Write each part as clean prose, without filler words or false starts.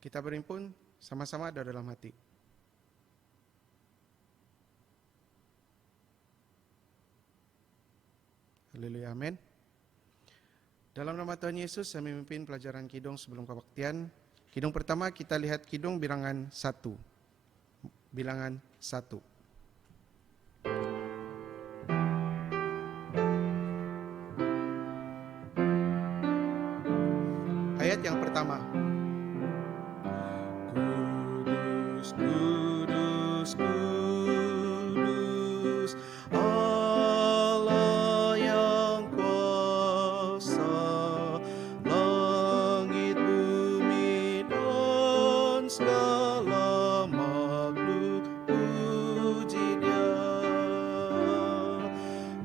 Kita berhimpun sama-sama doa dalam hati. Haleluya, amin. Dalam nama Tuhan Yesus, saya memimpin pelajaran Kidung sebelum kebaktian. Kidung pertama kita lihat Kidung bilangan 1. Bilangan 1. Ayat yang pertama. Kudus, kudus, kudus, Allah yang kuasa, langit bumi dan segala makhluk puji Dia.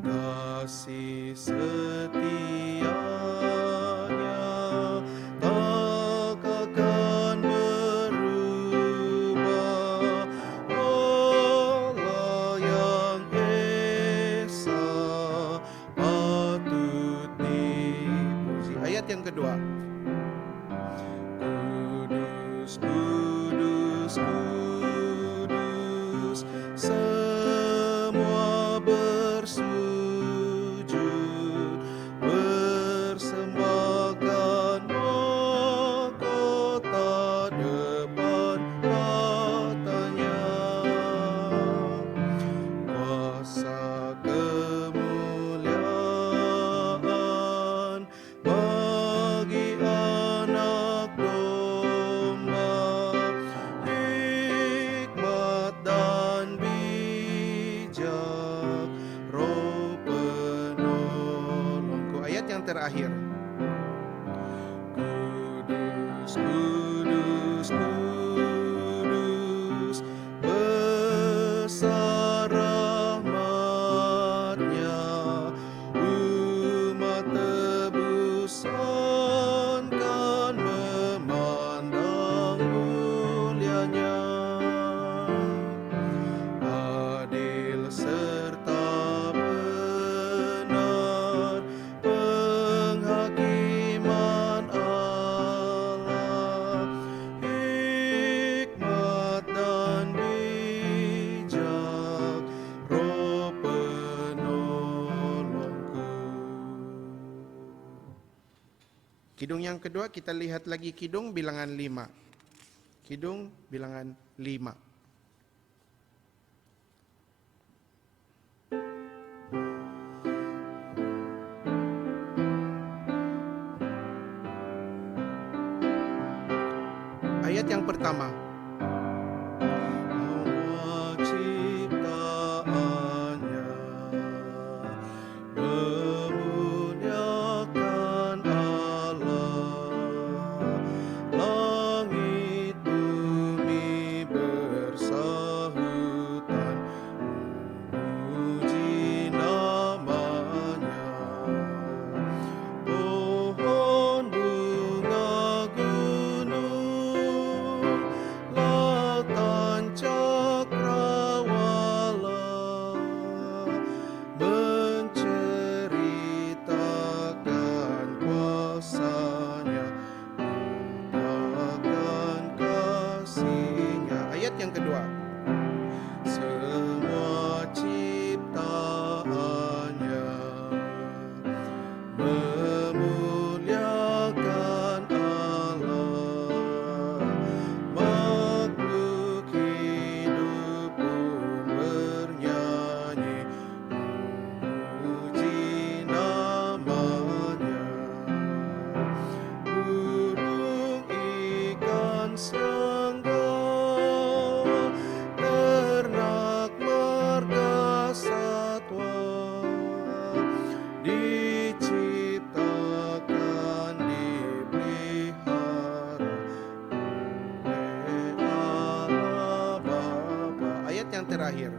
Kasih setianya tak akan berubah, Allah yang esa patut dipuji. Ayat yang kedua. Kudus, kudus, kudus, semua bersujud, persembahkan mahkota depan matanya. Kuasa kemuliaan bagi anak domba, hikmat dan bijak, Roh penolongku. Ayat yang terakhir. Kudus, kudus, kudus, besar rahmat-Nya, umat tebusan kan memandang mulianya. Adil serta benar penghakiman Allah, hikmat dan bijak, Roh penolongku. Kidung yang kedua kita lihat lagi Kidung bilangan 5. Kidung bilangan 5. Ayat yang pertama. Semua ciptaannya memuliakan Allah, langit bumi bersahutan memuji namanya. Pohon bunga gunung, lautan cakrawala, menceritakan kuasa-Nya, menyatakan kasih-Nya. Ayat yang kedua. Semua ciptaannya memuliakan Allah, makhluk hidup pun bernyanyi memuji namanya. Burung, ikan, serangga, ternak, marga satwa diciptakan, dipelihara oleh Allah Bapa. Ayat yang terakhir.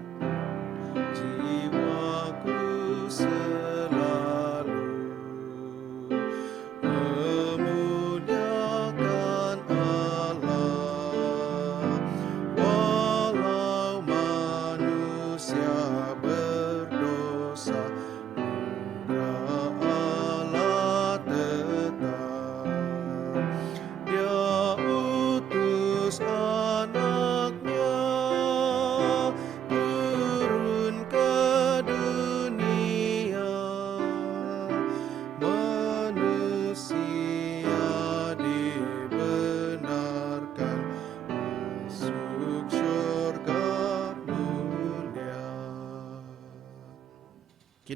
Jiwaku selalu memuliakan Allah, walau manusia berdosa, murah Allah tetap. Dia utus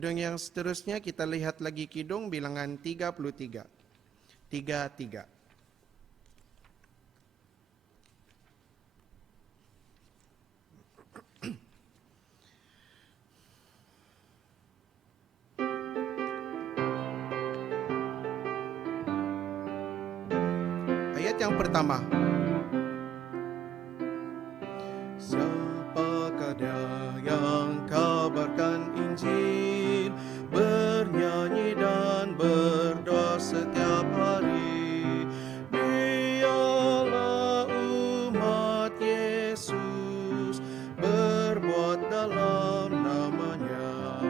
Kidung yang seterusnya kita lihat lagi kidung bilangan 33. 33. Ayat yang pertama. Siapakah dia yang kabarkan Injil, bernyanyi dan berdoa setiap hari? Dialah umat Yesus, berbuat dalam namanya.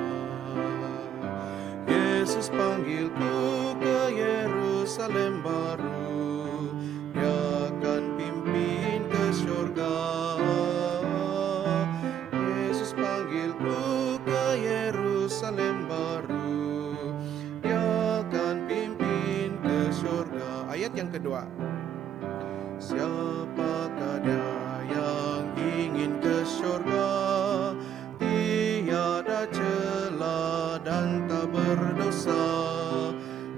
Yesus panggilku ke Yerusalem baru, Dia akan pimpin ke surga. Yesus panggilku ke Yerusalem baru, Dia akan pimpin ke surga. Ayat yang kedua. Siapakah dia yang ingin ke surga, tiada cela dan tak berdosa?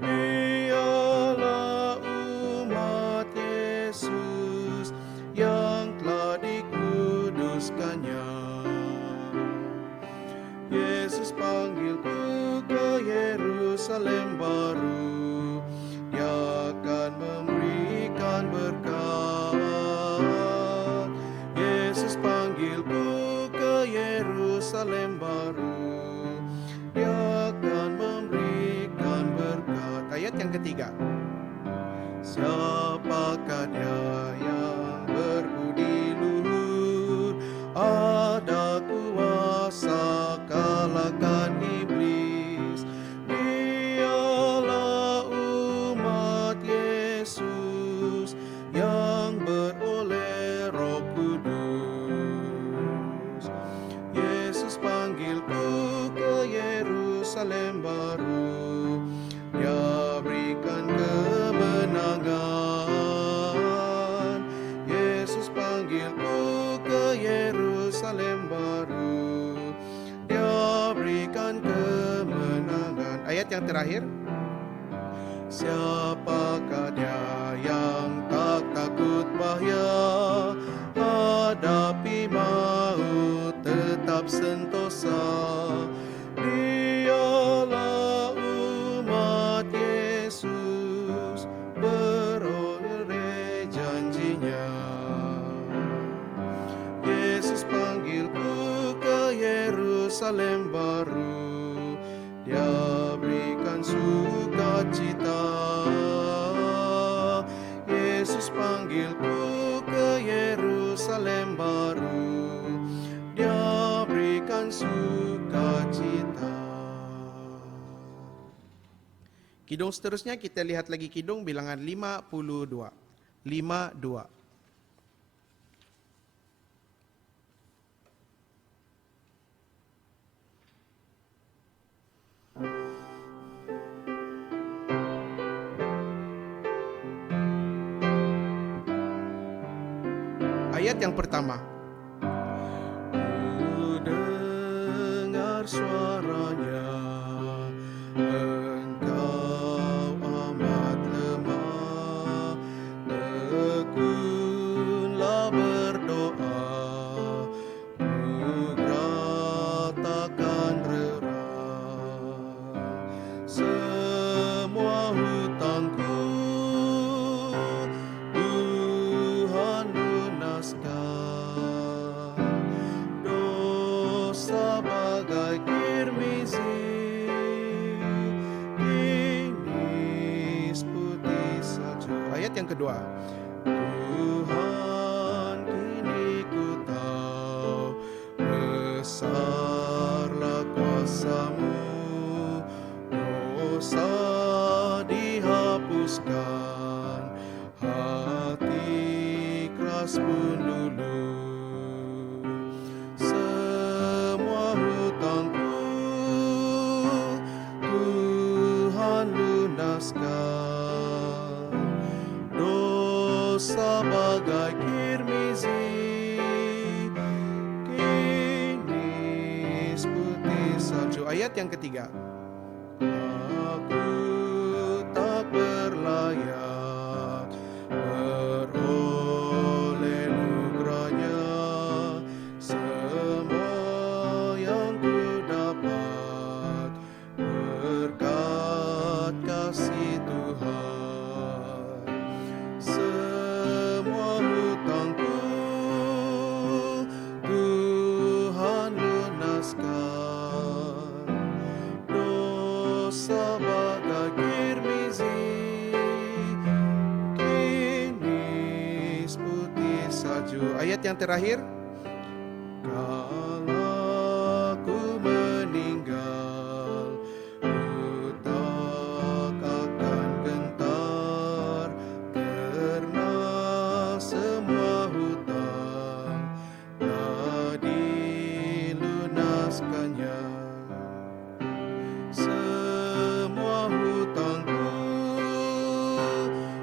Dialah umat Yesus yang telah dikuduskannya. Yesus panggilku ke Yerusalem baru, Dia akan memberikan berkat. Yesus panggilku ke Yerusalem baru, Dia akan memberikan berkat. Ayat yang ketiga. Siapakah dia yang berbudi luhur, ada kuasa kalahkan iblis? Dialah umat Yesus yang beroleh Roh Kudus. Yesus panggilku ke Yerusalem baru, Dia berikan kemenangan. Yesus panggilku ke Yerusalem baru, Dia berikan kemenangan. Ayat yang terakhir. Siapakah dia yang tak takut bahaya, hadapi maut tetap sentosa? Dialah umat Yesus, beroleh janjinya. Yesus panggilku ke Yerusalem baru, Dia berikan sukacita. Yesus panggilku ke Yerusalem baru, Dia berikan sukacita. Kidung seterusnya kita lihat lagi kidung bilangan 52. 52. Ayat yang pertama. Ku dengar suaranya, engkau amat lemah, tekunlah berdoa, bukan takkan rerah. Semua hutangku Tuhan lunaskan, dosa bagai kirmizi, kinis putih salju. Ayat yang kedua. Tuhan, kini ku tahu besarlah kuasa-Mu, dosa dihapuskan, hati keras pun luluh. Semua hutangku Tuhan lunaskan, dosa bagai kirmizi, kinis putih salju. Ayat yang ketiga. Aku tak berlayak beroleh nugeranya, semua yang ku dapat berkat kasih Tuhan. Semua hutangku Tuhan lunaskan, dosa bagai kirmizi kini putih salju. Ayat yang terakhir. Kalau ku meninggal, ku tak akan gentar, karena semua hutang telah dilunaskannya. Semua hutangku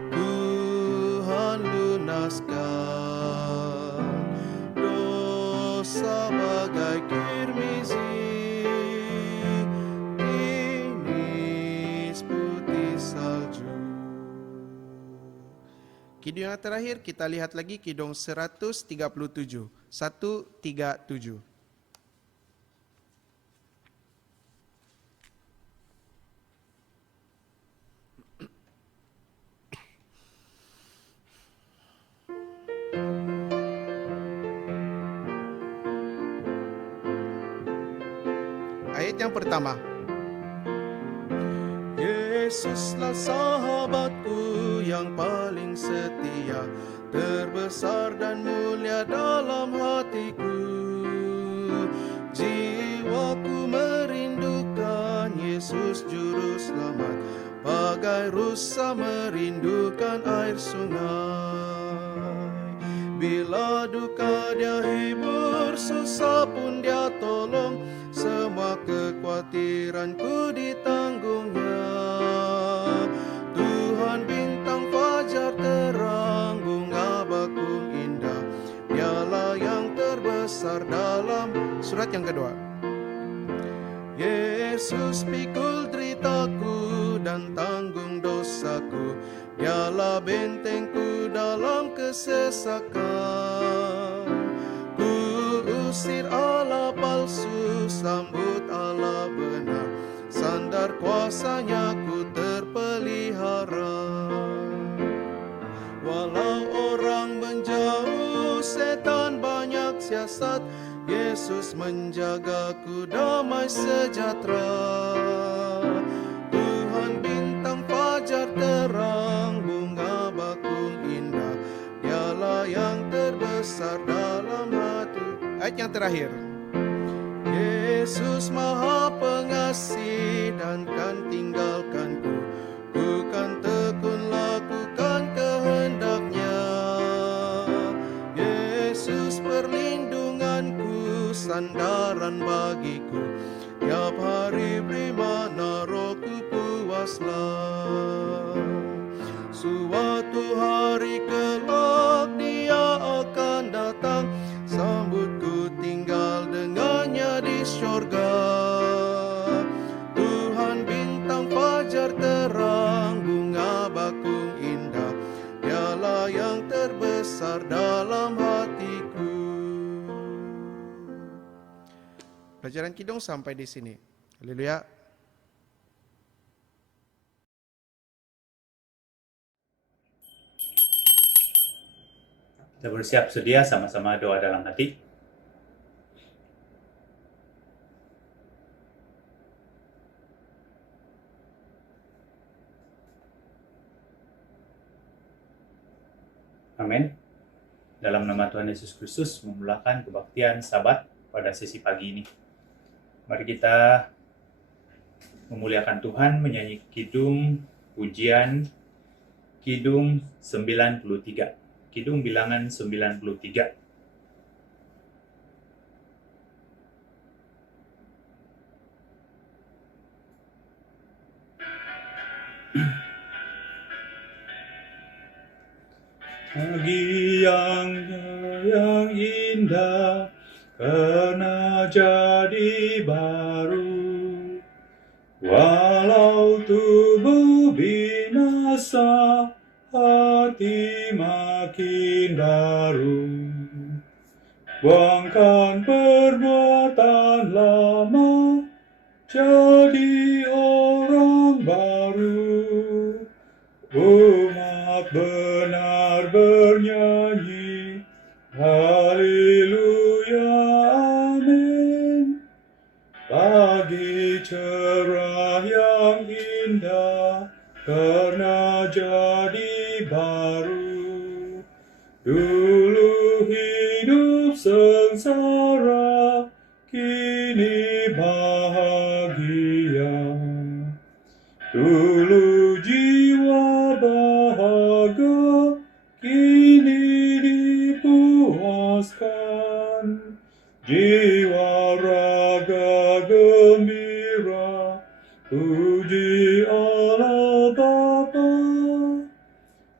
Tuhan lunaskan, dosa bagai kirmizi kini putih salju. Kidung yang terakhir kita lihat lagi kidung 137. 137. Ayat yang pertama. Yesuslah sahabatku yang paling setia, terbesar dan mulia dalam hatiku. Jiwaku merindukan Yesus juru selamat, bagai rusa merindukan air sungai. Bila duka dia hibur, susah pun dia tolong, semua kekhawatiranku ditanggungnya. Tuhan bintang fajar terang, bunga bakung indah, dialah yang terbesar dalam. Surat yang kedua. Yesus pikul deritaku dan tanggung dosaku, dialah bentengku dalam kesesakan. Ku usir Allah palsu, sambut Allah benar, sandar kuasanya ku terpelihara. Walau orang menjauh, setan banyak siasat, Yesus menjagaku damai sejahtera. Tuhan bintang fajar terang, bunga bakung indah, dialah yang terbesar dalam hati. Ayat yang terakhir. Yesus maha pengasih dan kan tinggalkanku, ku kan tekun lakukan kehendaknya. Yesus perlindunganku, sandaran bagiku, tiap hari beri mana rohku puaslah. Suatu hari kelak dia akan datang, sambutku tinggal dengannya di syurga. Tuhan bintang fajar terang, bunga bakung indah, dialah yang terbesar dalam hatiku. Pelajaran kidung sampai di sini. Haleluya. Kita bersiap sedia sama-sama doa dalam hati. Amin. Dalam nama Tuhan Yesus Kristus, memulakan kebaktian Sabat pada sesi pagi ini. Mari kita memuliakan Tuhan, menyanyi kidung pujian kidung 93. Kidung bilangan 93. Pagi yang indah karena jadi baru, susah, hati makin baru. Buangkan perbuatan lama, jadi orang baru. Umat benar bernyanyi, haleluya, amin. Pagi cerah yang indah, karena jadi baru. Dulu hidup sengsara, kini bahagia. Dulu jiwa bahagia, kini dipuaskan. Jiwa raga gembira, puji Allah Bapa.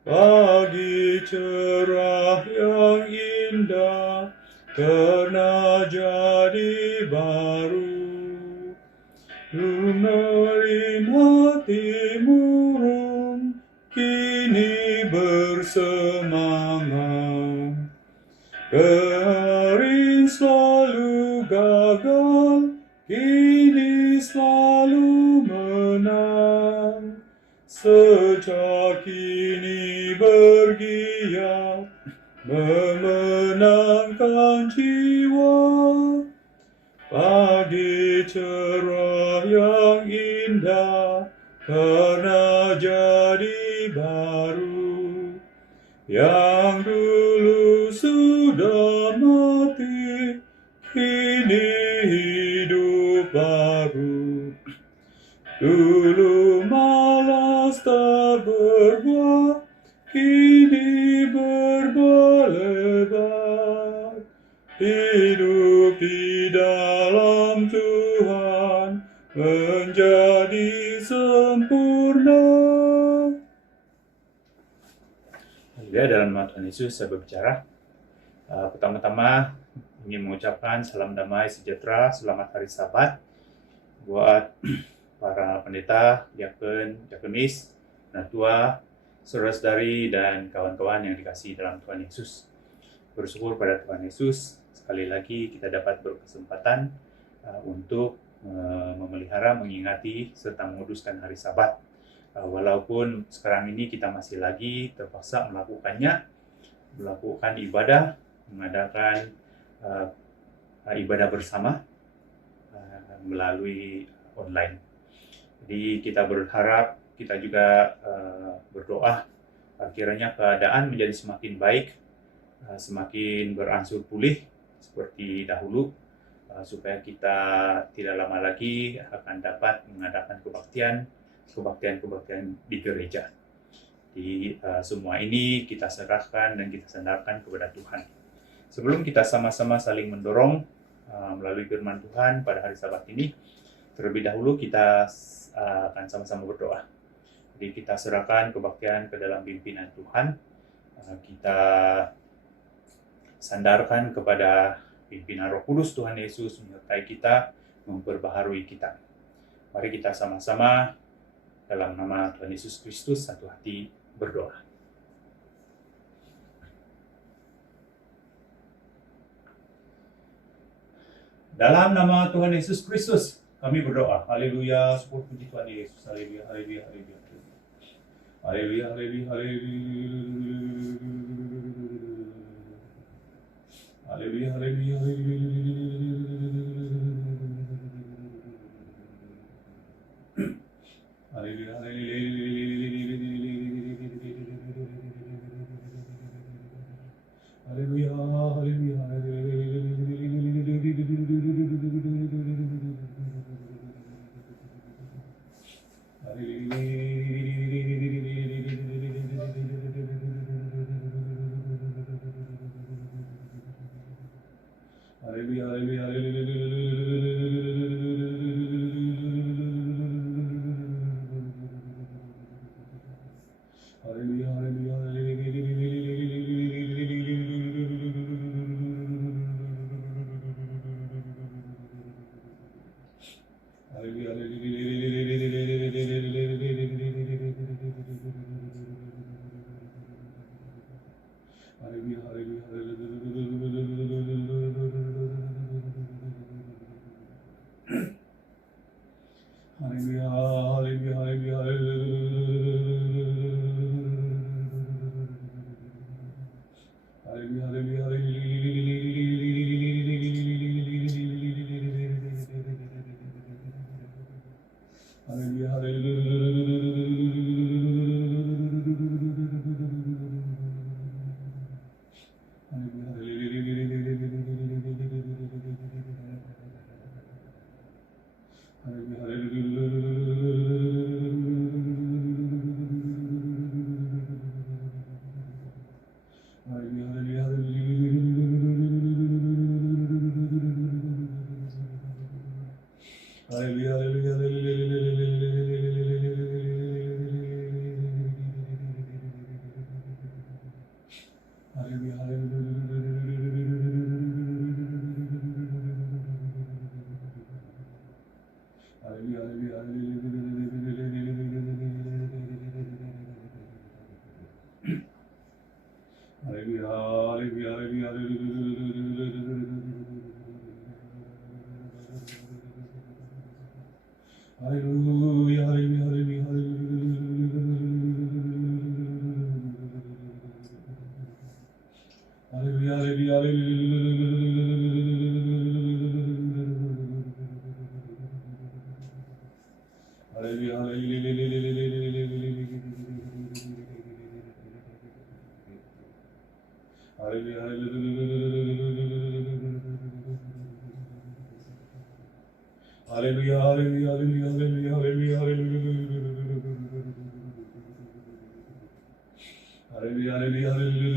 Pagi cerah yang indah, karena jadi baru. Lunarin hati murung, kini bersemangat. Kemarin selalu gagal, kini selalu menang. Sejak kini bergiat, memenangkan jiwa. Pagi cerah yang indah, karena jadi baru. Yang dulu sudah mati, kini hidup baru. Dulu malas tak berbuat, kini berbuat lebat. Hidup di dalam Tuhan, menjadi sempurna. Ya, dalam nama Tuhan Yesus saya berbicara. Pertama-tama ingin mengucapkan salam damai sejahtera, selamat hari Sabat buat para pendeta, diakon, diakonis, penatua, saudara-saudari, dan kawan-kawan yang dikasihi dalam Tuhan Yesus. Bersyukur pada Tuhan Yesus, sekali lagi kita dapat berkesempatan untuk memelihara, mengingati, serta menguduskan hari Sabat. Walaupun sekarang ini kita masih lagi terpaksa melakukan ibadah, mengadakan ibadah bersama melalui online. Jadi kita berharap, kita juga berdoa kiranya keadaan menjadi semakin baik, semakin berangsur pulih seperti dahulu, supaya kita tidak lama lagi akan dapat mengadakan kebaktian di gereja. Di semua ini kita serahkan dan kita sandarkan kepada Tuhan. Sebelum kita sama-sama saling mendorong melalui firman Tuhan pada hari Sabat ini, terlebih dahulu kita akan sama-sama berdoa. Jadi kita serahkan kebaktian ke dalam pimpinan Tuhan. Kita sandarkan kepada pimpinan Roh Kudus Tuhan Yesus menyertai kita, memperbaharui kita. Mari kita sama-sama dalam nama Tuhan Yesus Kristus satu hati berdoa. Dalam nama Tuhan Yesus Kristus kami berdoa. Haleluya, syukur puji Tuhan Yesus. Haleluya, haleluya, haleluya. Haleluya, haleluya, haleluya. Haleluya, haleluya, haleluya. Haleluya, haleluya, haleluya, Haleluya, haleluya, haleluya, haleluya, haleluya, haleluya, haleluya, haleluya,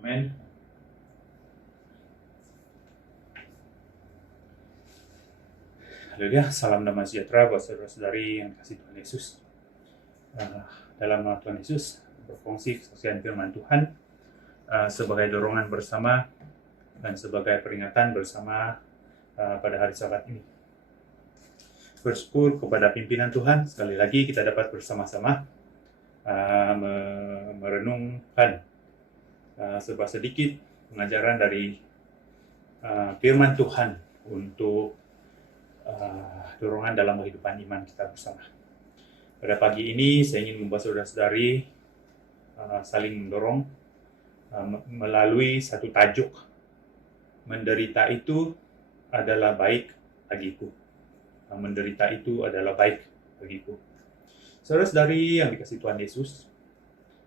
Amin. Haleluya, salam damai sejahtera buat saudara-saudari yang kasih Tuhan Yesus. Dalam nama Tuhan Yesus, berfungsi kesaksian firman Tuhan sebagai dorongan bersama dan sebagai peringatan bersama pada hari Sabat ini. Bersyukur kepada pimpinan Tuhan, sekali lagi kita dapat bersama-sama merenungkan sebuah sedikit pengajaran dari firman Tuhan untuk dorongan dalam kehidupan iman kita bersama. Pada pagi ini saya ingin membuat saudara-saudari saling mendorong melalui satu tajuk, menderita itu adalah baik bagiku. Menderita itu adalah baik bagiku. Saudara-saudari yang dikasihi Tuhan Yesus,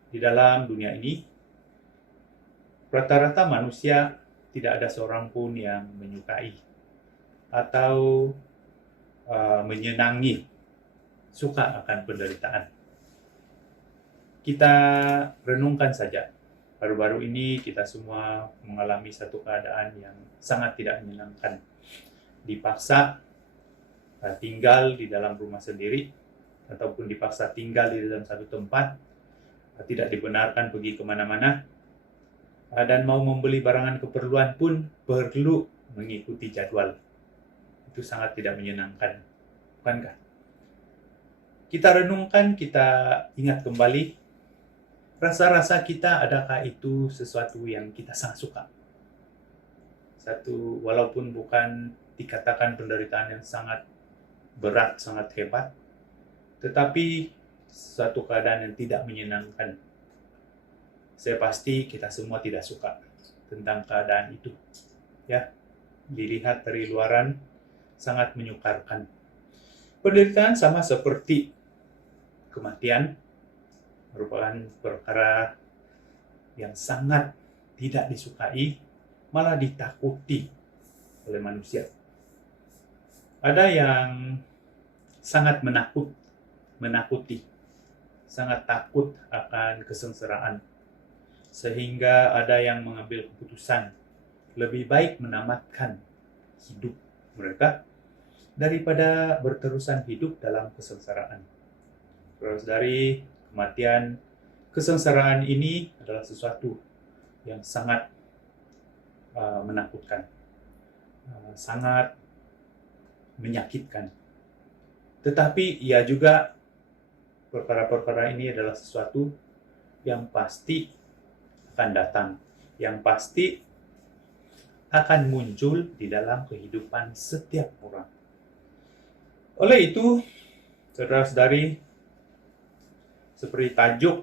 di dalam dunia ini rata-rata manusia tidak ada seorang pun yang menyukai atau menyenangi, suka akan penderitaan. Kita renungkan saja, baru-baru ini kita semua mengalami satu keadaan yang sangat tidak menyenangkan. Dipaksa tinggal di dalam rumah sendiri, ataupun dipaksa tinggal di dalam satu tempat, tidak dibenarkan pergi kemana-mana, dan mau membeli barangan keperluan pun perlu mengikuti jadwal. Itu sangat tidak menyenangkan, bukankah? Kita renungkan, kita ingat kembali, rasa-rasa kita adakah itu sesuatu yang kita sangat suka? Satu, walaupun bukan dikatakan penderitaan yang sangat berat, sangat hebat, tetapi suatu keadaan yang tidak menyenangkan. Saya pasti kita semua tidak suka tentang keadaan itu. Ya, dilihat dari luaran sangat menyukarkan. Penderitaan sama seperti kematian, merupakan perkara yang sangat tidak disukai, malah ditakuti oleh manusia. Ada yang sangat menakuti, sangat takut akan kesengsaraan, sehingga ada yang mengambil keputusan lebih baik menamatkan hidup mereka daripada berterusan hidup dalam kesengsaraan. Saudari, kematian, kesengsaraan ini adalah sesuatu yang sangat menakutkan, sangat menyakitkan. Tetapi ia juga perkara-perkara ini adalah sesuatu yang pasti akan datang, yang pasti akan muncul di dalam kehidupan setiap orang. Oleh itu, saudara-saudari, seperti tajuk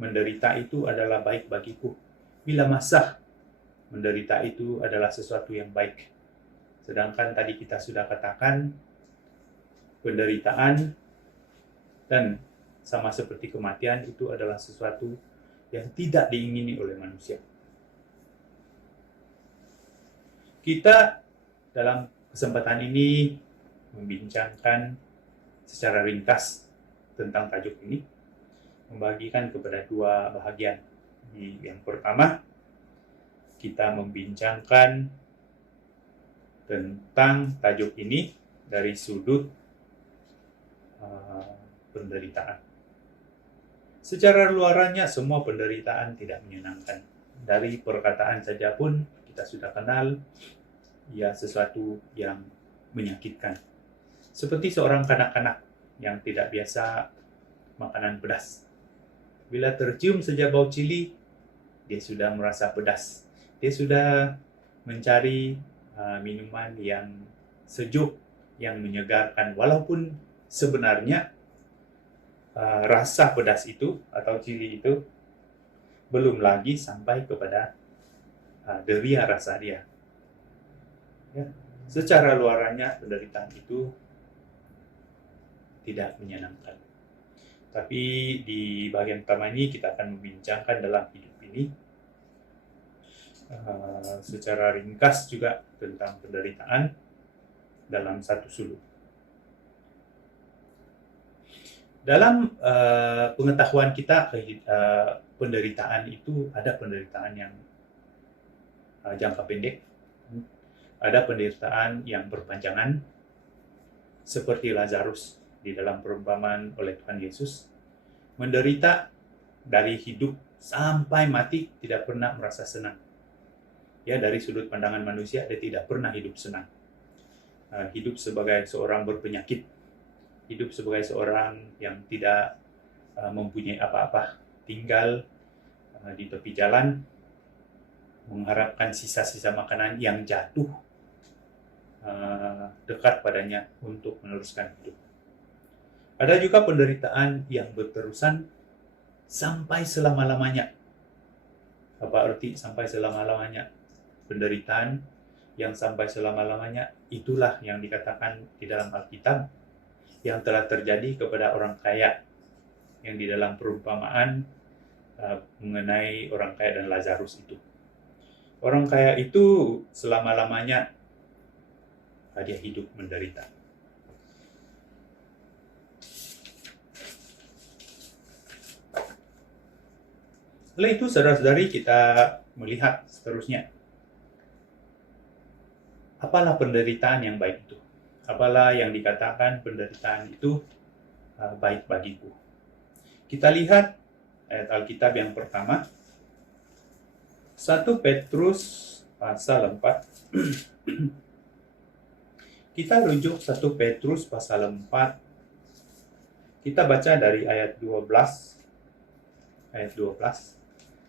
menderita itu adalah baik bagiku. Bila masa menderita itu adalah sesuatu yang baik. Sedangkan tadi kita sudah katakan penderitaan dan sama seperti kematian itu adalah sesuatu yang tidak diingini oleh manusia. Kita dalam kesempatan ini membincangkan secara ringkas tentang tajuk ini, membagikan kepada dua bahagian. Yang pertama, kita membincangkan tentang tajuk ini dari sudut penderitaan. Secara luarannya semua penderitaan tidak menyenangkan. Dari perkataan saja pun kita sudah kenal ia sesuatu yang menyakitkan. Seperti seorang kanak-kanak yang tidak biasa makanan pedas. Bila tercium saja bau cili, dia sudah merasa pedas. Dia sudah mencari minuman yang sejuk, yang menyegarkan. Walaupun sebenarnya rasa pedas itu atau cili itu belum lagi sampai kepada deria rasa dia. Ya. Secara luarannya penderitaan itu tidak menyenangkan. Tapi di bagian pertama ini kita akan membincangkan dalam hidup ini secara ringkas juga tentang penderitaan dalam satu sudut. Dalam pengetahuan kita, penderitaan itu ada penderitaan yang jangka pendek, ada penderitaan yang berpanjangan, seperti Lazarus di dalam perumpamaan oleh Tuhan Yesus, menderita dari hidup sampai mati tidak pernah merasa senang. Ya, dari sudut pandangan manusia dia tidak pernah hidup senang. Hidup sebagai seorang berpenyakit, hidup sebagai seorang yang tidak mempunyai apa-apa, tinggal di tepi jalan, mengharapkan sisa-sisa makanan yang jatuh dekat padanya untuk meneruskan hidup. Ada juga penderitaan yang berterusan sampai selama-lamanya. Apa arti sampai selama-lamanya? Penderitaan yang sampai selama-lamanya itulah yang dikatakan di dalam Alkitab yang telah terjadi kepada orang kaya, yang di dalam perumpamaan mengenai orang kaya dan Lazarus itu. Orang kaya itu selama-lamanya dia hidup menderita. Oleh itu, saudara-saudari, kita melihat seterusnya. Apalah penderitaan yang baik itu? Apalah yang dikatakan penderitaan itu baik bagiku? Kita lihat ayat Alkitab yang pertama, 1 Petrus pasal 4. Kita rujuk 1 Petrus pasal 4. Kita baca dari ayat 12. Ayat 12.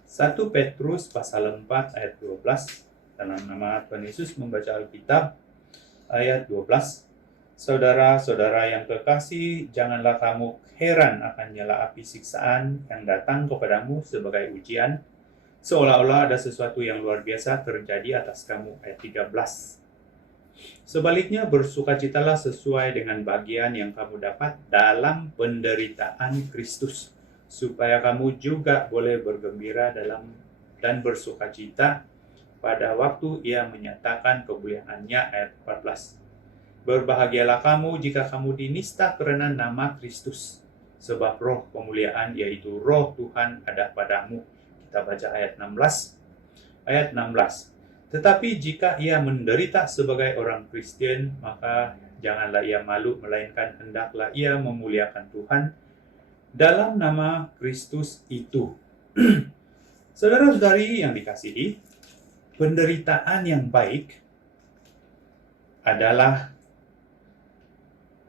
1 Petrus pasal 4 ayat 12. Dalam nama Tuhan Yesus membaca Alkitab. Ayat 12. Saudara-saudara yang kekasih, janganlah kamu heran akan nyala api siksaan yang datang kepadamu sebagai ujian, seolah-olah ada sesuatu yang luar biasa terjadi atas kamu. Ayat 13. Sebaliknya, bersukacitalah sesuai dengan bagian yang kamu dapat dalam penderitaan Kristus, supaya kamu juga boleh bergembira dalam dan bersukacita pada waktu ia menyatakan kemuliaannya. Ayat 14. Berbahagialah kamu jika kamu dinista karena nama Kristus, sebab roh kemuliaan yaitu roh Tuhan ada padamu. Kita baca ayat 16. Ayat 16. Tetapi jika ia menderita sebagai orang Kristen, maka janganlah ia malu, melainkan hendaklah ia memuliakan Tuhan dalam nama Kristus itu. Saudara-saudari yang dikasihi, penderitaan yang baik adalah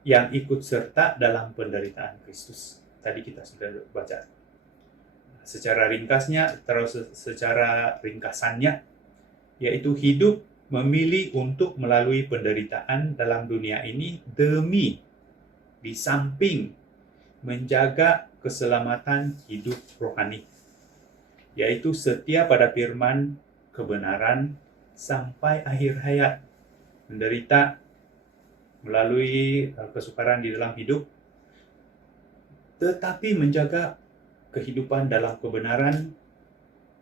yang ikut serta dalam penderitaan Kristus. Tadi kita sudah baca. Secara ringkasnya, terus secara ringkasannya, yaitu hidup memilih untuk melalui penderitaan dalam dunia ini demi di samping menjaga keselamatan hidup rohani, yaitu setia pada firman kebenaran sampai akhir hayat, menderita melalui kesukaran di dalam hidup, tetapi menjaga kehidupan dalam kebenaran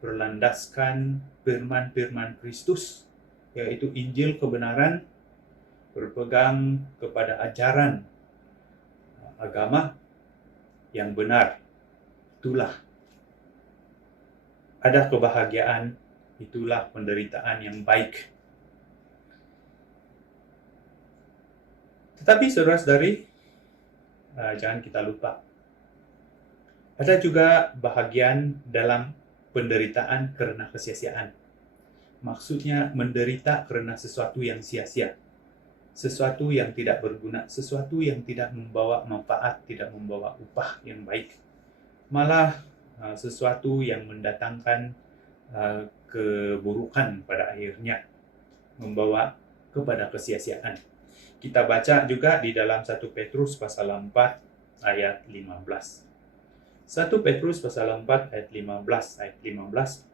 berlandaskan firman-firman Kristus, yaitu Injil kebenaran, berpegang kepada ajaran agama yang benar. Itulah ada kebahagiaan, itulah penderitaan yang baik. Tetapi saudara-saudari, jangan kita lupa, ada juga bahagian dalam penderitaan karena kesia-siaan. Maksudnya menderita karena sesuatu yang sia-sia, sesuatu yang tidak berguna, sesuatu yang tidak membawa manfaat, tidak membawa upah yang baik. Malah sesuatu yang mendatangkan keburukan pada akhirnya, membawa kepada kesia-siaan. Kita baca juga di dalam 1 Petrus pasal 4 ayat 15. 1 Petrus pasal 4 ayat 15.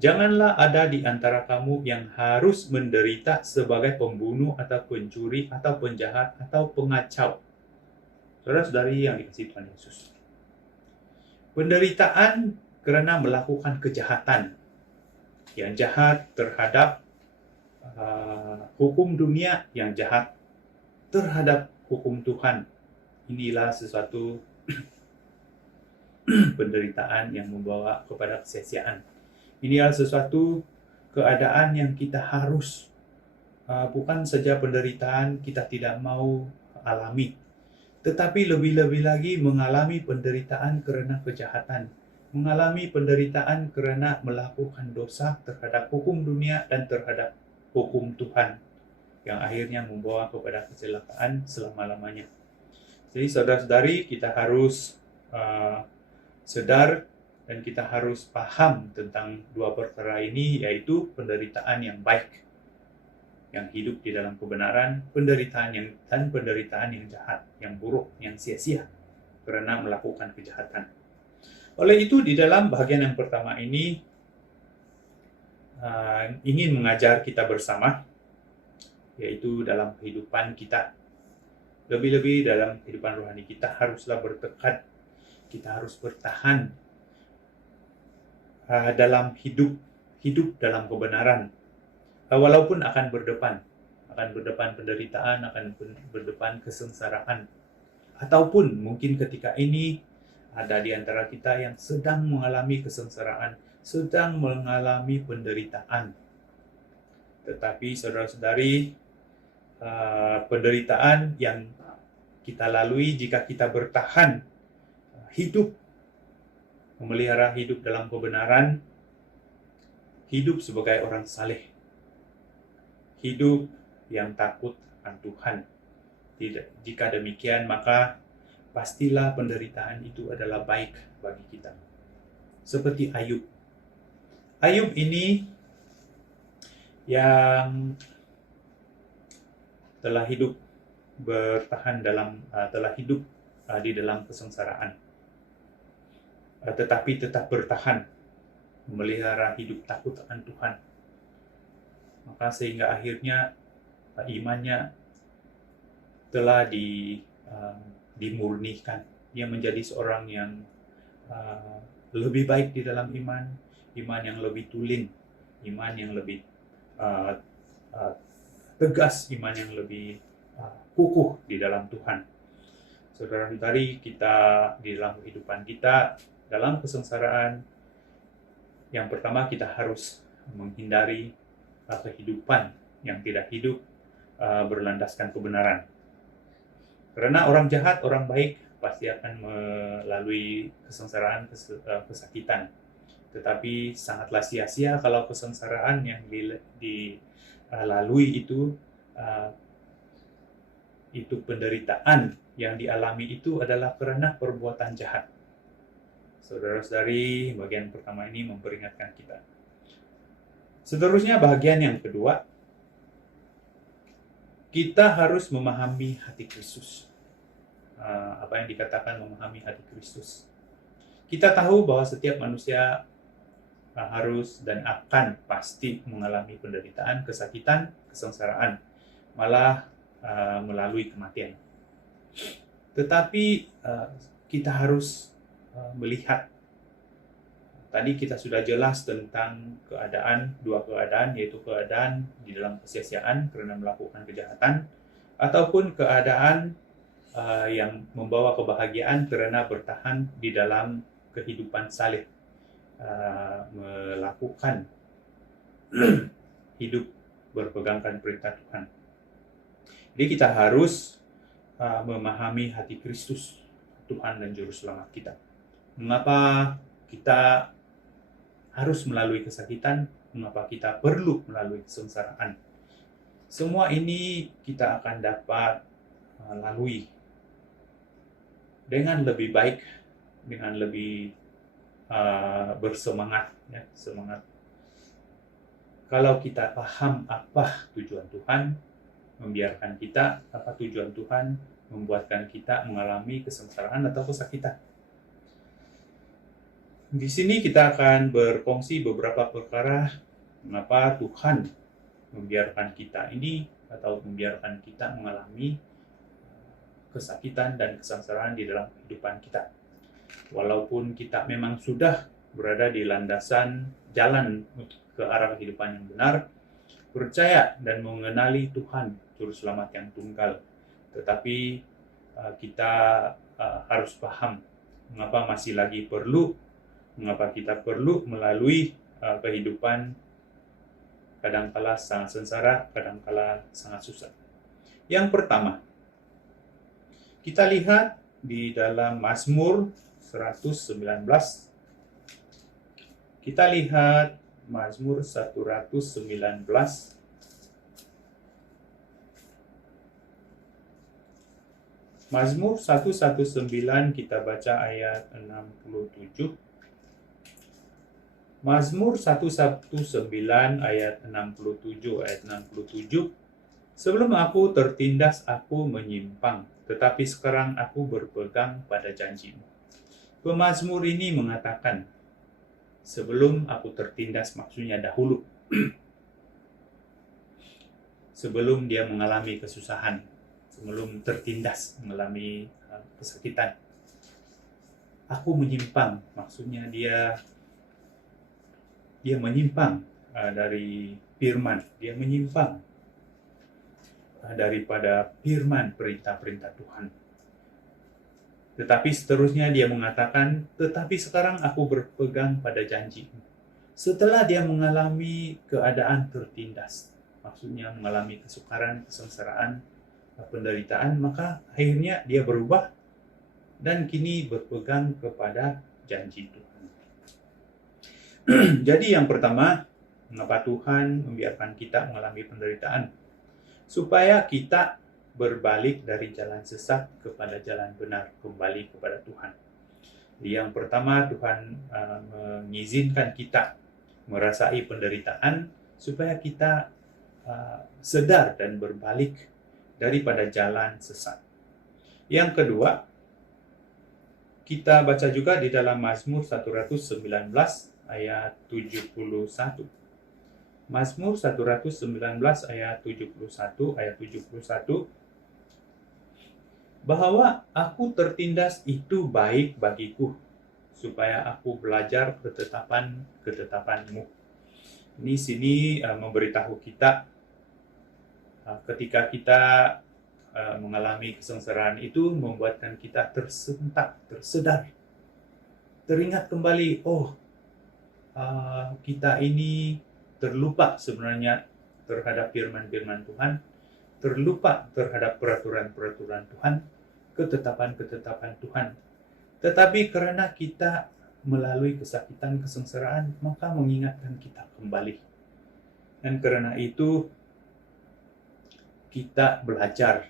Janganlah ada di antara kamu yang harus menderita sebagai pembunuh atau pencuri atau penjahat atau pengacau. Saudara-saudari yang dikasihi Tuhan Yesus. Penderitaan karena melakukan kejahatan yang jahat terhadap hukum dunia, yang jahat terhadap hukum Tuhan. Inilah sesuatu penderitaan yang membawa kepada kesia-siaan. Inilah sesuatu keadaan yang kita harus, bukan saja penderitaan kita tidak mau alami, tetapi lebih-lebih lagi mengalami penderitaan karena kejahatan, mengalami penderitaan karena melakukan dosa terhadap hukum dunia dan terhadap hukum Tuhan, yang akhirnya membawa kepada kecelakaan selama-lamanya. Jadi saudara-saudari, kita harus sedar dan kita harus paham tentang dua perkara ini, yaitu penderitaan yang baik, yang hidup di dalam kebenaran, penderitaan yang jahat, yang buruk, yang sia-sia karena melakukan kejahatan. Oleh itu, di dalam bagian yang pertama ini ingin mengajar kita bersama, yaitu dalam kehidupan kita, lebih-lebih dalam kehidupan rohani kita haruslah bertekad, kita harus bertahan dalam hidup dalam kebenaran, walaupun akan berdepan penderitaan, akan berdepan kesengsaraan, ataupun mungkin ketika ini ada di antara kita yang sedang mengalami kesengsaraan, sedang mengalami penderitaan. Tetapi saudara-saudari, penderitaan yang kita lalui jika kita bertahan hidup, memelihara hidup dalam kebenaran, hidup sebagai orang saleh, hidup yang takut akan Tuhan. Jika demikian, maka pastilah penderitaan itu adalah baik bagi kita. Seperti Ayub. Ayub ini yang telah hidup bertahan telah hidup di dalam kesengsaraan, tetapi tetap bertahan memelihara hidup takut akan Tuhan, maka sehingga akhirnya imannya telah dimurnikan. Dia menjadi seorang yang lebih baik di dalam iman, iman yang lebih tulen, iman yang lebih uh, uh, tegas, iman yang lebih kukuh di dalam Tuhan. Saudara-saudari, kita di dalam kehidupan kita, dalam kesengsaraan, yang pertama kita harus menghindari kehidupan yang tidak hidup berlandaskan kebenaran. Karena orang jahat, orang baik pasti akan melalui kesengsaraan, kesakitan. Tetapi sangatlah sia-sia kalau kesengsaraan yang dilalui itu penderitaan yang dialami itu adalah karena perbuatan jahat. Saudara-saudari, bagian pertama ini memperingatkan kita. Seterusnya bagian yang kedua, kita harus memahami hati Kristus. Apa yang dikatakan memahami hati Kristus? Kita tahu bahwa setiap manusia harus dan akan pasti mengalami penderitaan, kesakitan, kesengsaraan, malah melalui kematian. Tetapi kita harus melihat, tadi kita sudah jelas tentang dua keadaan, yaitu keadaan di dalam kesia-siaan karena melakukan kejahatan, ataupun keadaan yang membawa kebahagiaan karena bertahan di dalam kehidupan saleh, melakukan hidup berpegangkan perintah Tuhan. Jadi kita harus memahami hati Kristus, Tuhan dan Juru Selamat kita. Mengapa kita harus melalui kesakitan? Mengapa kita perlu melalui kesengsaraan? Semua ini kita akan dapat lalui dengan lebih baik, dengan lebih bersemangat, ya, semangat. Kalau kita paham apa tujuan Tuhan, membiarkan kita, apa tujuan Tuhan membuatkan kita mengalami kesengsaraan atau kesakitan. Di sini kita akan berkongsi beberapa perkara mengapa Tuhan membiarkan kita ini atau membiarkan kita mengalami kesakitan dan kesengsaraan di dalam kehidupan kita. Walaupun kita memang sudah berada di landasan jalan ke arah kehidupan yang benar, percaya dan mengenali Tuhan, Juru Selamat yang tunggal. Tetapi kita harus paham mengapa masih lagi perlu, mengapa kita perlu melalui kehidupan kadangkala sangat sengsara, kadangkala sangat susah. Yang pertama, kita lihat di dalam Mazmur 119. Kita lihat Mazmur 119. Mazmur 119 kita baca ayat 67. Mazmur 119 ayat 67, ayat 67. Sebelum aku tertindas, aku menyimpang, tetapi sekarang aku berpegang pada janji-Mu. Pemazmur ini mengatakan, sebelum aku tertindas, maksudnya dahulu. Sebelum dia mengalami kesusahan, sebelum tertindas, mengalami kesakitan. Aku menyimpang, maksudnya dia menyimpang dari firman, dia menyimpang daripada firman perintah-perintah Tuhan. Tetapi seterusnya dia mengatakan, tetapi sekarang aku berpegang pada janji-Mu. Setelah dia mengalami keadaan tertindas, maksudnya mengalami kesukaran, kesengsaraan, penderitaan, maka akhirnya dia berubah dan kini berpegang kepada janji Tuhan. Jadi yang pertama, mengapa Tuhan membiarkan kita mengalami penderitaan? Supaya kita berbalik dari jalan sesat kepada jalan benar, kembali kepada Tuhan. Yang pertama, Tuhan mengizinkan kita merasai penderitaan supaya kita sedar dan berbalik daripada jalan sesat. Yang kedua, kita baca juga di dalam Mazmur 119 ayat 71. Mazmur 119 ayat 71, bahwa aku tertindas itu baik bagiku, supaya aku belajar ketetapan-ketetapan-Mu. Ini sini memberitahu kita ketika kita mengalami kesengsaraan itu membuatkan kita tersentak, tersedar, teringat kembali, kita ini terlupa sebenarnya terhadap firman-firman Tuhan, terlupa terhadap peraturan-peraturan Tuhan, ketetapan-ketetapan Tuhan. Tetapi karena kita melalui kesakitan, kesengsaraan, maka mengingatkan kita kembali. Dan karena itu, kita belajar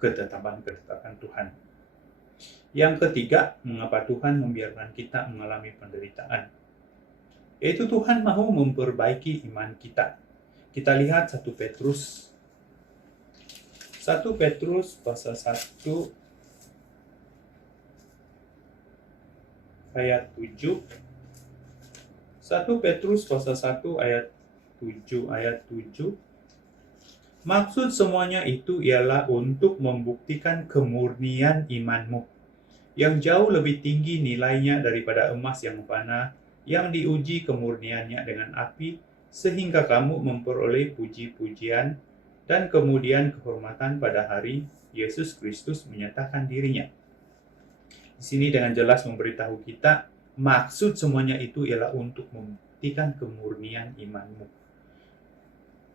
ketetapan-ketetapan Tuhan. Yang ketiga, mengapa Tuhan membiarkan kita mengalami penderitaan? Yaitu Tuhan mau memperbaiki iman kita. Kita lihat 1 Petrus pasal 1 ayat 7. 1 Petrus pasal 1 ayat 7. Maksud semuanya itu ialah untuk membuktikan kemurnian imanmu, yang jauh lebih tinggi nilainya daripada emas yang fana, yang diuji kemurniannya dengan api, sehingga kamu memperoleh puji-pujian dan kemudian kehormatan pada hari Yesus Kristus menyatakan dirinya. Di sini dengan jelas memberitahu kita, maksud semuanya itu ialah untuk membuktikan kemurnian imanmu.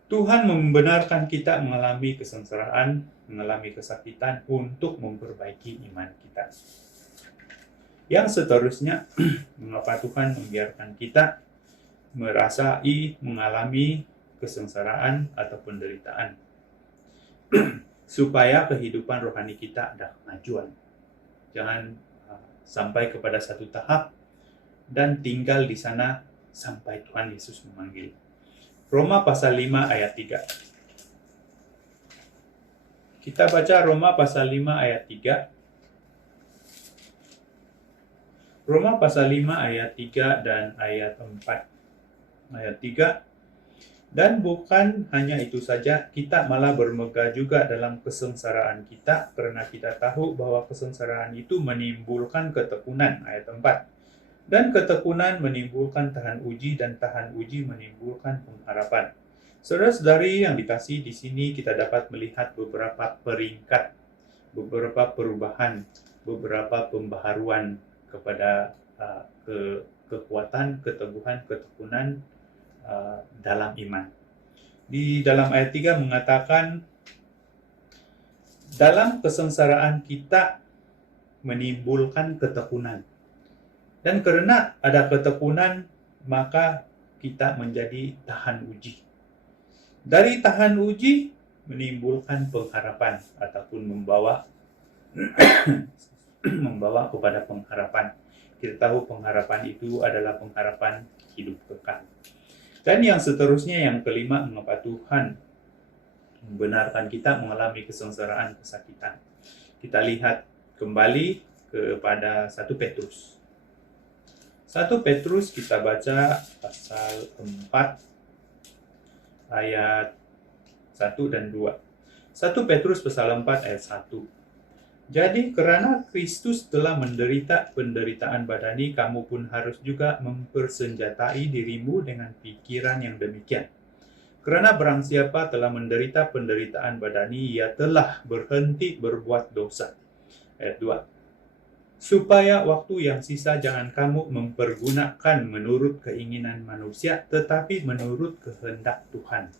Tuhan membenarkan kita mengalami kesengsaraan, mengalami kesakitan untuk memperbaiki iman kita. Yang seterusnya, mengapa Tuhan membiarkan kita mengalami kesengsaraan atau penderitaan? Supaya kehidupan rohani kita ada kemajuan. Jangan sampai kepada satu tahap dan tinggal di sana sampai Tuhan Yesus memanggil. Roma pasal 5 ayat 3. Kita baca Roma pasal 5 ayat 3. Roma pasal 5 ayat 3 dan ayat 4. Ayat 3. Dan bukan hanya itu saja, kita malah bermegah juga dalam kesengsaraan kita, karena kita tahu bahwa kesengsaraan itu menimbulkan ketekunan. Ayat 4. Dan ketekunan menimbulkan tahan uji, dan tahan uji menimbulkan pengharapan. Saudara-saudari yang dikasihi, di sini kita dapat melihat beberapa peringkat, beberapa perubahan, beberapa pembaharuan kepada kekuatan, keteguhan, ketekunan dalam iman. Di dalam ayat 3 mengatakan, dalam kesengsaraan kita menimbulkan ketekunan. Dan karena ada ketekunan, maka kita menjadi tahan uji. Dari tahan uji menimbulkan pengharapan ataupun membawa kepada pengharapan. Kita tahu pengharapan itu adalah pengharapan hidup kekal. Dan yang seterusnya, yang kelima, mengapa Tuhan membenarkan kita mengalami kesengsaraan, kesakitan. Kita lihat kembali kepada 1 Petrus. 1 Petrus kita baca pasal 4 ayat 1 dan 2. 1 Petrus pasal 4 ayat 1. Jadi karena Kristus telah menderita penderitaan badani, kamu pun harus juga mempersenjatai dirimu dengan pikiran yang demikian. Karena barang siapa telah menderita penderitaan badani, ia telah berhenti berbuat dosa. Ayat 2. Supaya waktu yang sisa jangan kamu mempergunakan menurut keinginan manusia, tetapi menurut kehendak Tuhan.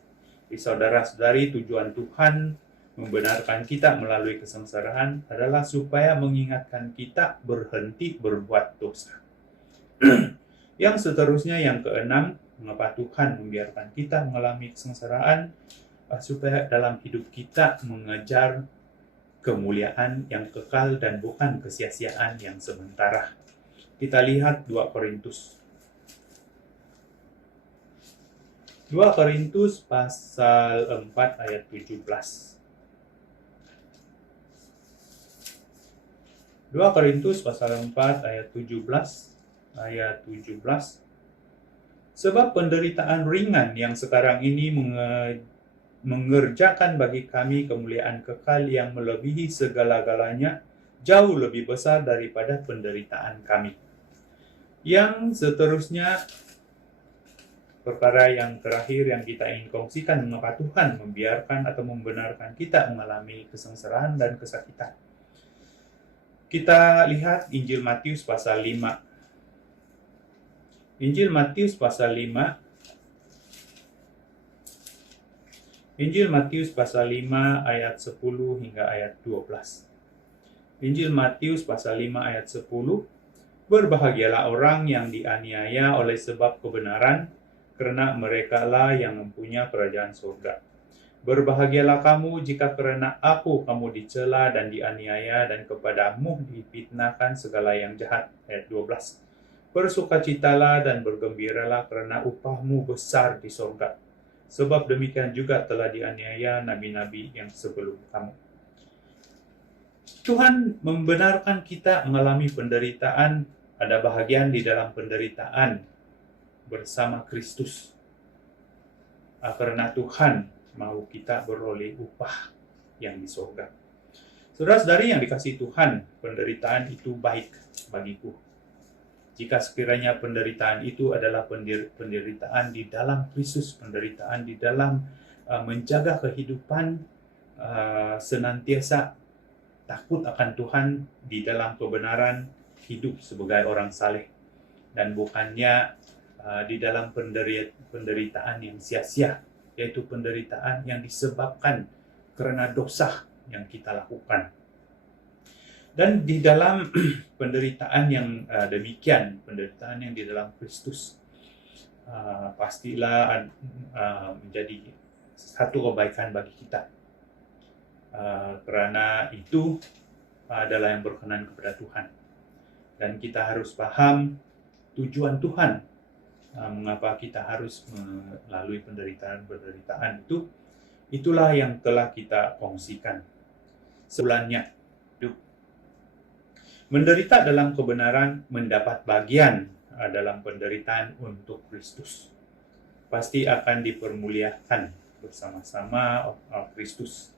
Di saudara-saudari, tujuan Tuhan membenarkan kita melalui kesengsaraan adalah supaya mengingatkan kita berhenti berbuat dosa. Yang seterusnya, yang keenam, mengapa Tuhan membiarkan kita mengalami kesengsaraan? Supaya dalam hidup kita mengejar kemuliaan yang kekal dan bukan kesia-siaan yang sementara. Kita lihat 2 Korintus. 2 Korintus pasal 4 ayat 17. 2 Korintus pasal 4 ayat 17. Sebab penderitaan ringan yang sekarang ini mengerjakan bagi kami kemuliaan kekal yang melebihi segala-galanya, jauh lebih besar daripada penderitaan kami. Yang seterusnya, perkara yang terakhir yang kita ingin kongsikan, mengapa Tuhan membiarkan atau membenarkan kita mengalami kesengsaraan dan kesakitan. Kita lihat Injil Matius pasal 5. Injil Matius pasal 5. Injil Matius pasal 5 ayat 10 hingga ayat 12. Injil Matius pasal 5 ayat 10. Berbahagialah orang yang dianiaya oleh sebab kebenaran, karena merekalah yang mempunyai kerajaan surga. Berbahagialah kamu jika karena aku kamu dicela dan dianiaya dan kepadamu difitnahkan segala yang jahat. Ayat 12. Bersukacitalah dan bergembiralah karena upahmu besar di surga. Sebab demikian juga telah dianiaya nabi-nabi yang sebelum kamu. Tuhan membenarkan kita mengalami penderitaan, ada bahagian di dalam penderitaan bersama Kristus. Karena Tuhan mau kita beroleh upah yang di surga. Saudara-saudari yang dikasihi Tuhan, penderitaan itu baik bagiku. Jika sekiranya penderitaan itu adalah penderitaan di dalam Kristus, penderitaan di dalam menjaga kehidupan, senantiasa takut akan Tuhan di dalam kebenaran, hidup sebagai orang saleh, dan bukannya di dalam penderitaan yang sia-sia, yaitu penderitaan yang disebabkan karena dosa yang kita lakukan. Dan di dalam penderitaan yang demikian, penderitaan yang di dalam Kristus, pastilah menjadi satu kebaikan bagi kita. Karena itu adalah yang berkenan kepada Tuhan. Dan kita harus paham tujuan Tuhan, mengapa kita harus melalui penderitaan-penderitaan itu. Itulah yang telah kita kongsikan sebelumnya. Menderita dalam kebenaran, mendapat bagian dalam penderitaan untuk Kristus. Pasti akan dipermuliakan bersama-sama Kristus.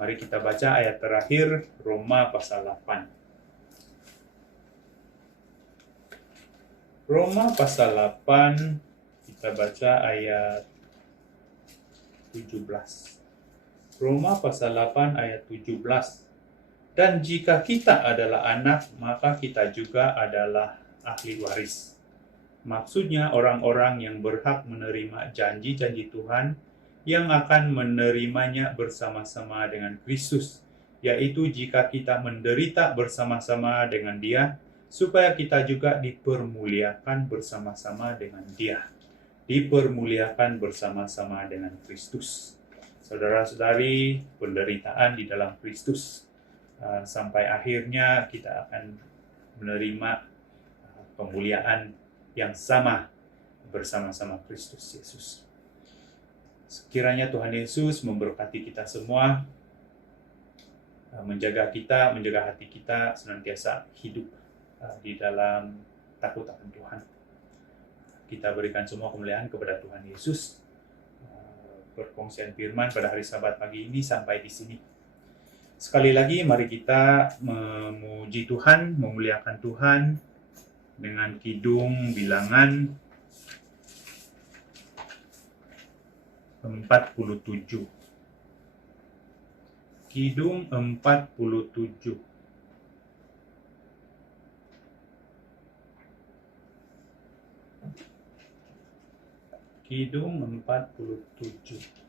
Mari kita baca ayat terakhir, Roma pasal 8. Roma pasal 8, kita baca ayat 17. Roma pasal 8 ayat 17. Dan jika kita adalah anak, maka kita juga adalah ahli waris. Maksudnya orang-orang yang berhak menerima janji-janji Tuhan yang akan menerimanya bersama-sama dengan Kristus, yaitu jika kita menderita bersama-sama dengan Dia, supaya kita juga dipermuliakan bersama-sama dengan Dia. Dipermuliakan bersama-sama dengan Kristus. Saudara-saudari, penderitaan di dalam Kristus, sampai akhirnya kita akan menerima pemuliaan yang sama bersama-sama Kristus Yesus. Sekiranya Tuhan Yesus memberkati kita semua, menjaga kita, menjaga hati kita senantiasa hidup di dalam takut akan Tuhan. Kita berikan semua kemuliaan kepada Tuhan Yesus. Perkongsian firman pada hari Sabat pagi ini sampai di sini. Sekali lagi mari kita memuji Tuhan, memuliakan Tuhan dengan kidung bilangan 47. Kidung 47. Kidung 47.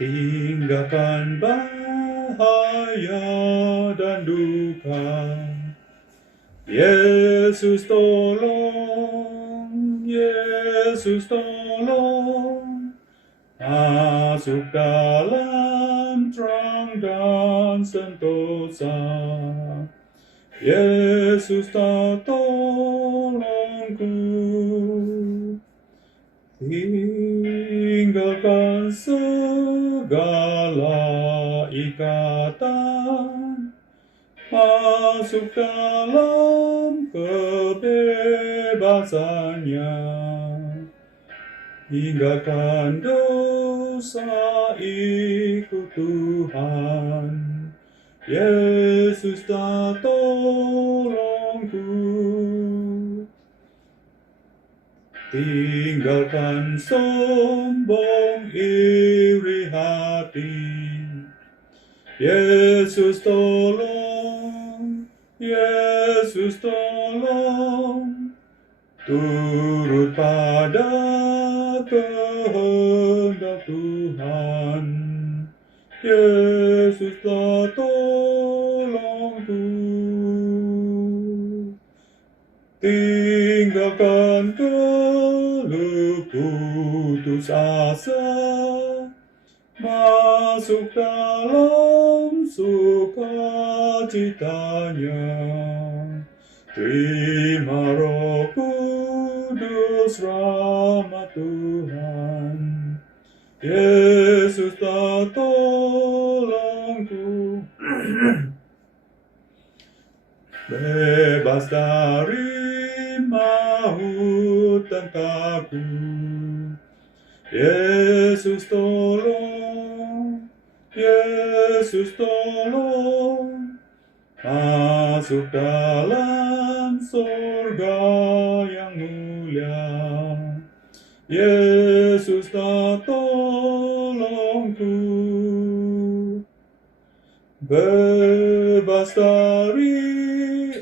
Tinggalkan bahaya dan duka, Yesus tolong, Yesus tolong, masuk dalam terang dan sentosa, Yesus tak tolongku. Tinggalkan segala segala ikatan, masuk dalam kebebasannya. Tinggalkan dosa, ikut Tuhan. Yesus dah tolongku. Tinggalkan sombong, iri hati. Yesus tolong, Yesus tolong. Turut pada kehendak Tuhan. Yesus telah tolongku. Tinggalkan keluh putus asa, masuk dalam sukacitanya. Terima Roh Kudus, rahmat Tuhan. Yesus telah tolongku. Bebas dari maut dan takut. Yesus tolong, Yesus tolong. Masuk dalam surga yang mulia. Yesus telah tolongku. Bebas dari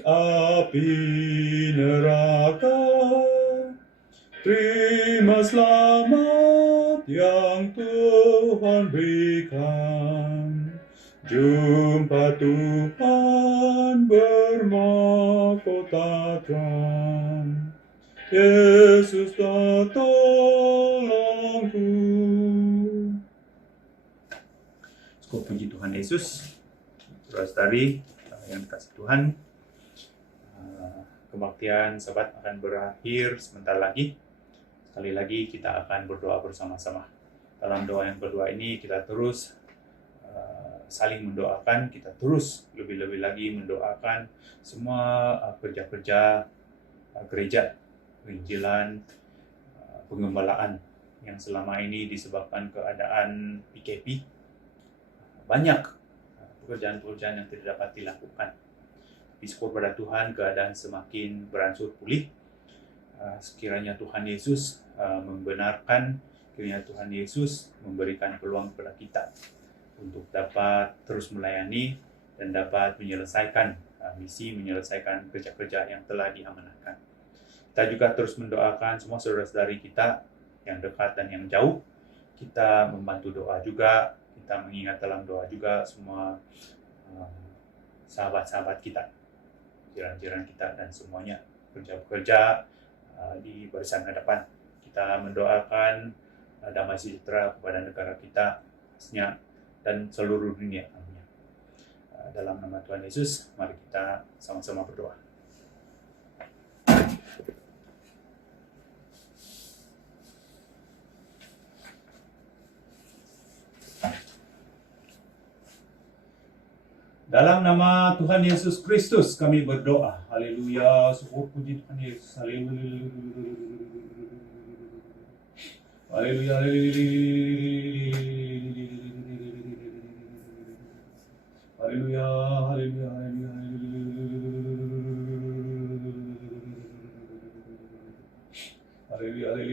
api neraka. Terima selamat yang Tuhan berikan. Jumpa Tuhan bermahkota terang. Yesus telah tolongku. Syukur puji Tuhan Yesus. Saudara-saudari yang dikasihi Tuhan, kebaktian sahabat akan berakhir sebentar lagi. Sekali lagi kita akan berdoa bersama-sama. Dalam doa yang kedua ini kita terus saling mendoakan, kita terus lebih-lebih lagi mendoakan semua kerja-kerja gereja, penginjilan, pengembalaan yang selama ini disebabkan keadaan PKP. Banyak pekerjaan-pekerjaan yang tidak dapat dilakukan. Syukur pada Tuhan, keadaan semakin beransur pulih. Sekiranya Tuhan Yesus membenarkan, kiranya Tuhan Yesus memberikan peluang kepada kita untuk dapat terus melayani dan dapat menyelesaikan misi, menyelesaikan kerja-kerja yang telah diamanahkan. Kita juga terus mendoakan semua saudara-saudari kita yang dekat dan yang jauh. Kita membantu doa juga, kita mengingat dalam doa juga semua sahabat-sahabat kita, jiran-jiran kita dan semuanya, pekerja-pekerja di barisan hadapan. Kita mendoakan damai sejahtera kepada negara kita, khususnya dan seluruh dunia. Amin. Dalam nama Tuhan Yesus, mari kita sama-sama berdoa. Dalam nama Tuhan Yesus Kristus kami berdoa. Haleluya. Syukur puji Tuhan Yesus. Haleluya. Haleluya. Haleluya. Haleluya. Haleluya. Haleluya. Haleluya.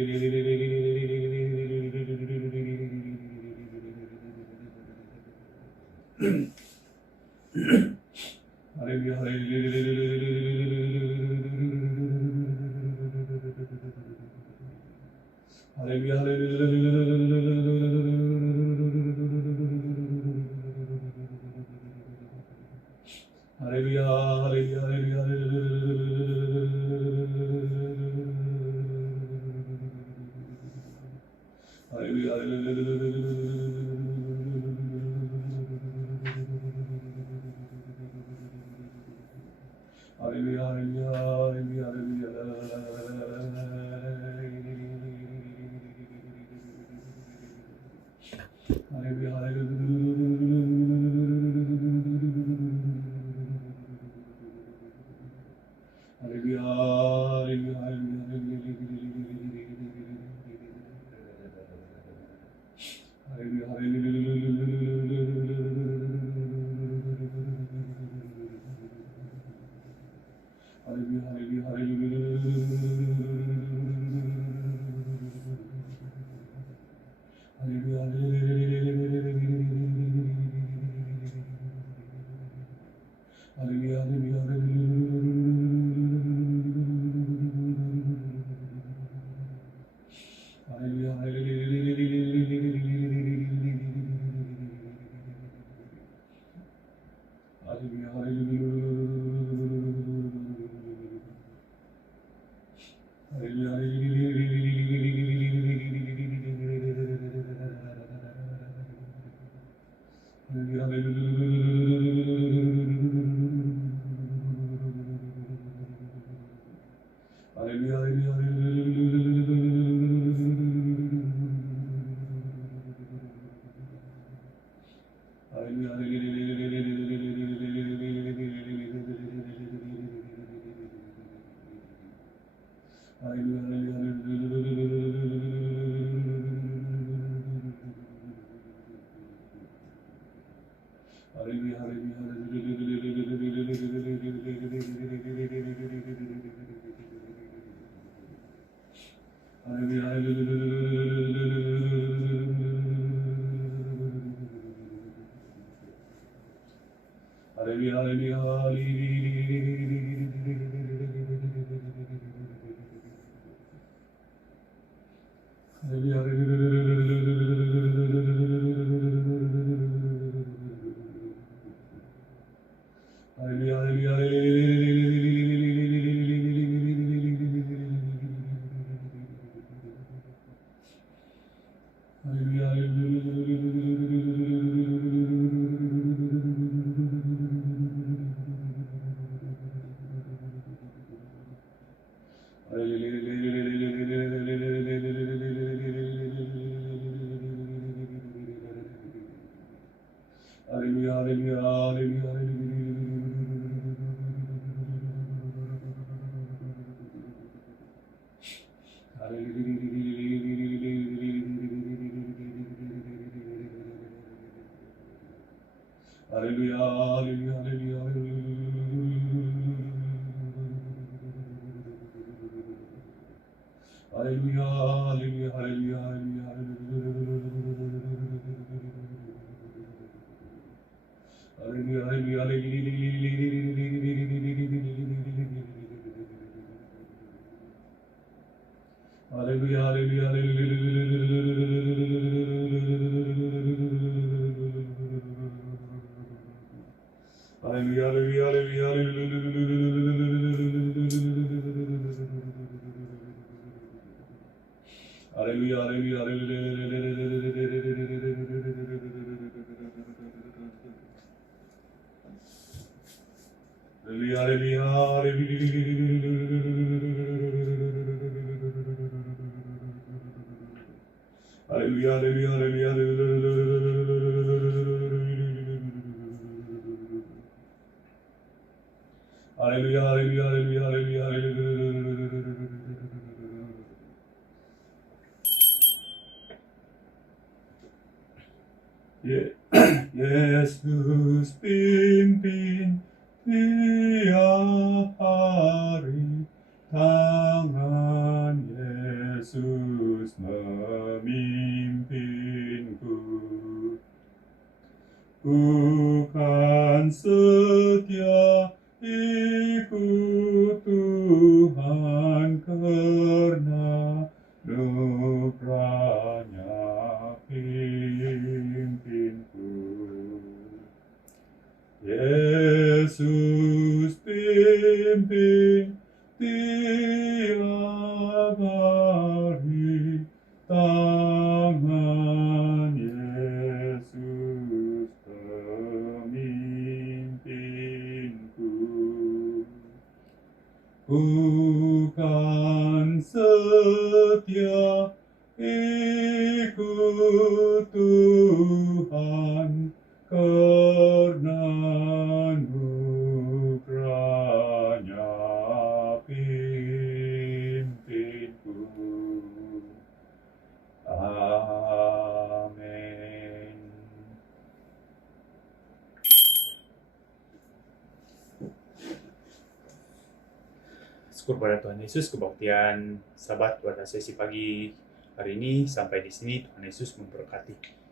Yesus pimpin tiap hari, tangan Yesus memimpinku. Ku kan setia ikut Tuhan karena nugranya pimpinku. Yesus pimpin tiap hari, tangan Yesus pemimpinku. Ku kan setia ikut Tuhan karena anugerahnya pimpinku. Amin. Syukur pada Tuhan Yesus, kebaktian Sabat pada sesi pagi hari ini sampai di sini. Tuhan Yesus memberkati.